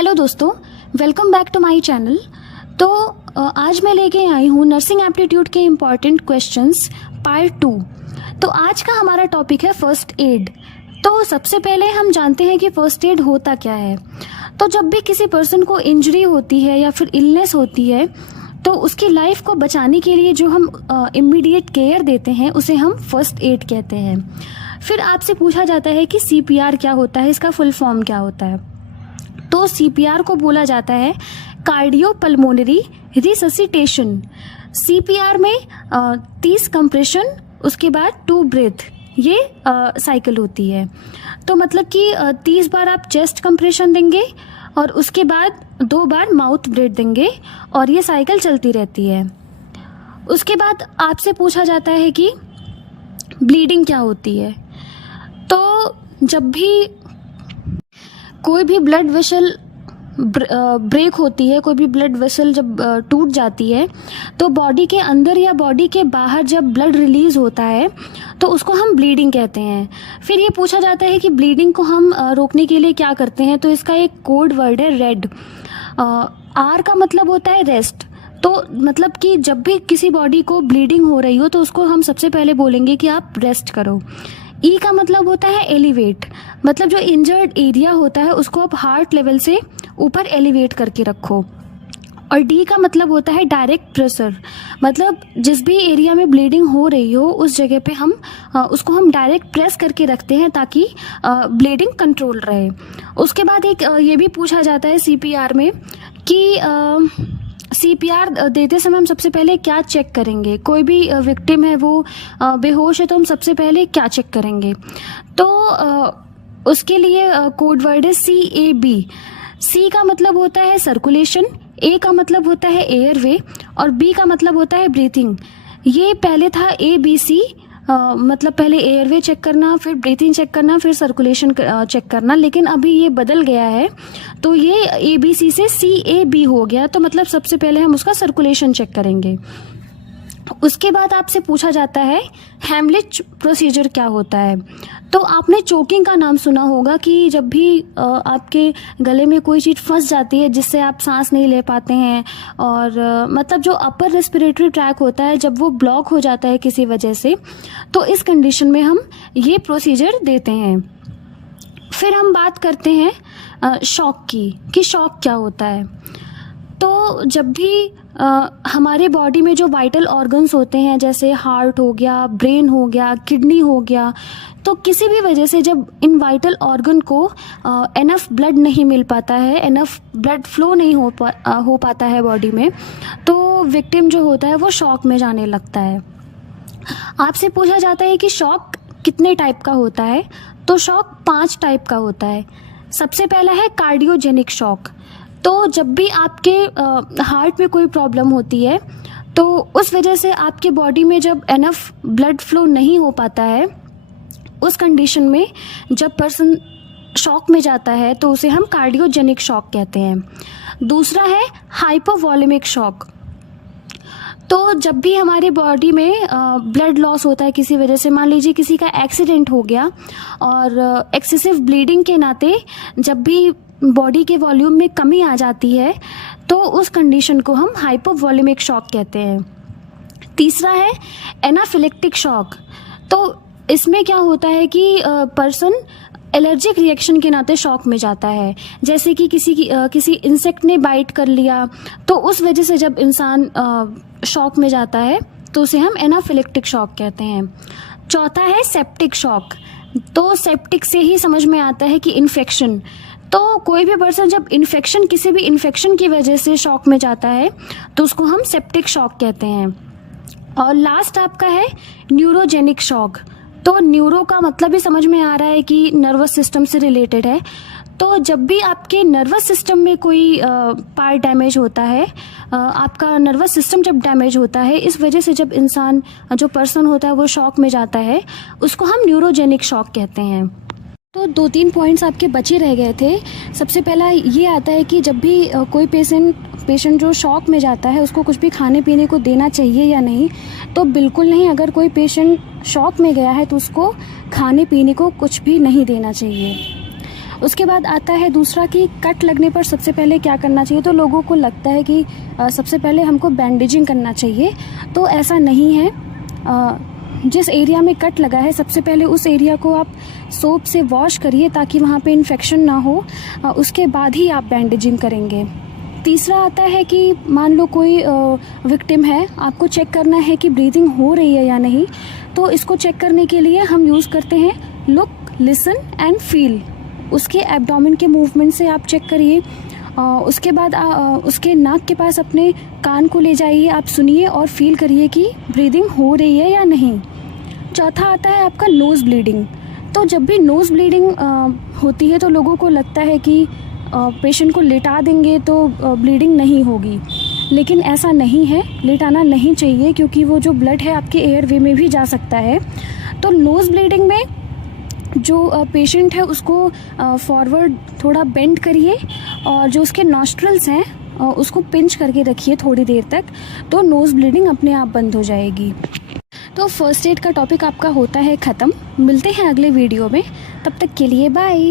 Hello दोस्तों, welcome back to my channel. तो आज मैं लेके आई हूँ नर्सिंग एप्टीट्यूड के इम्पॉर्टेंट क्वेश्चंस पार्ट 2। तो आज का हमारा टॉपिक है फर्स्ट एड। तो सबसे पहले हम जानते हैं कि फर्स्ट एड होता क्या है। तो जब भी किसी पर्सन को इंजरी होती है या फिर इलनेस होती है तो उसकी लाइफ को बचाने के लिए जो हम इमीडिएट केयर देते हैं उसे हम फर्स्ट एड कहते हैं। फिर आपसे पूछा जाता है कि सीपीआर क्या होता है, इसका फुल फॉर्म क्या होता है। तो सीपीआर को बोला जाता है कार्डियोपल्मोनरी रिससिटेशन। सीपीआर में 30 कंप्रेशन, उसके बाद 2 ब्रेथ, ये साइकिल होती है। तो मतलब कि 30 बार आप चेस्ट कंप्रेशन देंगे और उसके बाद 2 बार माउथ ब्रेथ देंगे और ये साइकिल चलती रहती है। उसके बाद आपसे पूछा जाता है कि ब्लीडिंग क्या होती है। तो जब भी कोई भी ब्लड वेसल ब्रेक होती है, कोई भी ब्लड वेसल जब टूट जाती है तो बॉडी के अंदर या बॉडी के बाहर जब ब्लड रिलीज होता है तो उसको हम ब्लीडिंग कहते हैं। फिर ये पूछा जाता है कि ब्लीडिंग को हम रोकने के लिए क्या करते हैं। तो इसका एक कोड वर्ड है रेड। आर का मतलब होता है रेस्ट। तो मतलब कि जब भी किसी बॉडी को ब्लीडिंग हो रही हो तो उसको हम सबसे पहले बोलेंगे कि आप रेस्ट करो। ई का मतलब होता है एलिवेट, मतलब जो इंजर्ड एरिया होता है उसको आप हार्ट लेवल से ऊपर एलिवेट करके रखो। और डी का मतलब होता है डायरेक्ट प्रेशर, मतलब जिस भी एरिया में ब्लीडिंग हो रही हो उस जगह पे हम उसको हम डायरेक्ट प्रेस करके रखते हैं ताकि ब्लीडिंग कंट्रोल रहे। उसके बाद एक ये भी पूछा जाता है सीपीआर में कि सीपीआर देते समय हम सबसे पहले क्या चेक करेंगे। कोई भी विक्टिम है वो बेहोश है तो हम सबसे पहले क्या चेक करेंगे। तो उसके लिए कोड वर्ड है CAB। सी का मतलब होता है सर्कुलेशन, ए का मतलब होता है एयरवे और बी का मतलब होता है ब्रीथिंग। ये पहले था ABC, मतलब पहले एयरवे चेक करना, फिर ब्रीथिंग चेक करना, फिर सर्कुलेशन चेक करना, लेकिन अभी ये बदल गया है। तो ये ABC से CAB हो गया। तो मतलब सबसे पहले हम उसका सर्कुलेशन चेक करेंगे। उसके बाद आपसे पूछा जाता है हेमलिच प्रोसीजर क्या होता है। तो आपने चोकिंग का नाम सुना होगा कि जब भी आपके गले में कोई चीज़ फंस जाती है जिससे आप सांस नहीं ले पाते हैं और मतलब जो अपर रेस्पिरेटरी ट्रैक होता है जब वो ब्लॉक हो जाता है किसी वजह से, तो इस कंडीशन में हम ये प्रोसीजर देते हैं। फिर हम बात करते हैं शॉक की, कि शॉक क्या होता है। तो जब भी हमारे बॉडी में जो वाइटल ऑर्गन्स होते हैं जैसे हार्ट हो गया, ब्रेन हो गया, किडनी हो गया, तो किसी भी वजह से जब इन वाइटल ऑर्गन को एनफ ब्लड नहीं मिल पाता है, एनफ ब्लड फ्लो नहीं हो पाता है बॉडी में, तो विक्टिम जो होता है वो शॉक में जाने लगता है। आपसे पूछा जाता है कि शॉक कितने टाइप का होता है। तो शॉक 5 टाइप का होता है। सबसे पहला है कार्डियोजेनिक शॉक। तो जब भी आपके हार्ट में कोई प्रॉब्लम होती है तो उस वजह से आपके बॉडी में जब एनफ ब्लड फ्लो नहीं हो पाता है, उस कंडीशन में जब पर्सन शॉक में जाता है तो उसे हम कार्डियोजेनिक शॉक कहते हैं। दूसरा है हाइपोवॉलेमिक शॉक। तो जब भी हमारे बॉडी में ब्लड लॉस होता है किसी वजह से, मान लीजिए किसी का एक्सीडेंट हो गया और एक्सेसिव ब्लीडिंग के नाते जब भी बॉडी के वॉल्यूम में कमी आ जाती है तो उस कंडीशन को हम हाइपोवॉलेमिक शॉक कहते हैं। तीसरा है एनाफिलेक्टिक शॉक। तो इसमें क्या होता है कि पर्सन एलर्जिक रिएक्शन के नाते शॉक में जाता है, जैसे कि किसी इंसेक्ट ने बाइट कर लिया तो उस वजह से जब इंसान शॉक में जाता है तो उसे हम एनाफिलेक्टिक शॉक कहते हैं। चौथा है सेप्टिक शॉक। तो सेप्टिक से ही समझ में आता है कि इन्फेक्शन। तो कोई भी पर्सन जब किसी भी इन्फेक्शन की वजह से शॉक में जाता है तो उसको हम सेप्टिक शॉक कहते हैं। और लास्ट आपका है न्यूरोजेनिक शॉक। तो न्यूरो का मतलब ही समझ में आ रहा है कि नर्वस सिस्टम से रिलेटेड है। तो जब भी आपके नर्वस सिस्टम में कोई पार्ट डैमेज होता है, आपका नर्वस सिस्टम जब डैमेज होता है, इस वजह से जब इंसान जो पर्सन होता है वो शॉक में जाता है, उसको हम न्यूरोजेनिक शॉक कहते हैं। तो 2-3 पॉइंट्स आपके बचे रह गए थे। सबसे पहला ये आता है कि जब भी कोई पेशेंट जो शॉक में जाता है उसको कुछ भी खाने पीने को देना चाहिए या नहीं। तो बिल्कुल नहीं, अगर कोई पेशेंट शॉक में गया है तो उसको खाने पीने को कुछ भी नहीं देना चाहिए। उसके बाद आता है दूसरा कि कट लगने पर सबसे पहले क्या करना चाहिए। तो लोगों को लगता है कि सबसे पहले हमको बैंडेजिंग करना चाहिए, तो ऐसा नहीं है। जिस एरिया में कट लगा है सबसे पहले उस एरिया को आप सोप से वॉश करिए ताकि वहाँ पे इन्फेक्शन ना हो, उसके बाद ही आप बैंडेजिंग करेंगे। तीसरा आता है कि मान लो कोई विक्टिम है, आपको चेक करना है कि ब्रीदिंग हो रही है या नहीं। तो इसको चेक करने के लिए हम यूज़ करते हैं लुक, लिसन एंड फील। उसके एब्डोमेन के मूवमेंट से आप चेक करिए। उसके बाद उसके नाक के पास अपने कान को ले जाइए, आप सुनिए और फील करिए कि ब्रीदिंग हो रही है या नहीं। चौथा आता है आपका नोज़ ब्लीडिंग। तो जब भी नोज़ ब्लीडिंग होती है तो लोगों को लगता है कि पेशेंट को लेटा देंगे तो ब्लीडिंग नहीं होगी, लेकिन ऐसा नहीं है। लेटाना नहीं चाहिए क्योंकि वो जो ब्लड है आपके एयरवे में भी जा सकता है। तो नोज़ ब्लीडिंग में जो पेशेंट है उसको फॉरवर्ड थोड़ा बेंड करिए और जो उसके नॉस्ट्रल्स हैं उसको पिंच करके रखिए थोड़ी देर तक, तो नोज़ ब्लीडिंग अपने आप बंद हो जाएगी। तो फर्स्ट एड का टॉपिक आपका होता है ख़त्म। मिलते हैं अगले वीडियो में, तब तक के लिए बाय।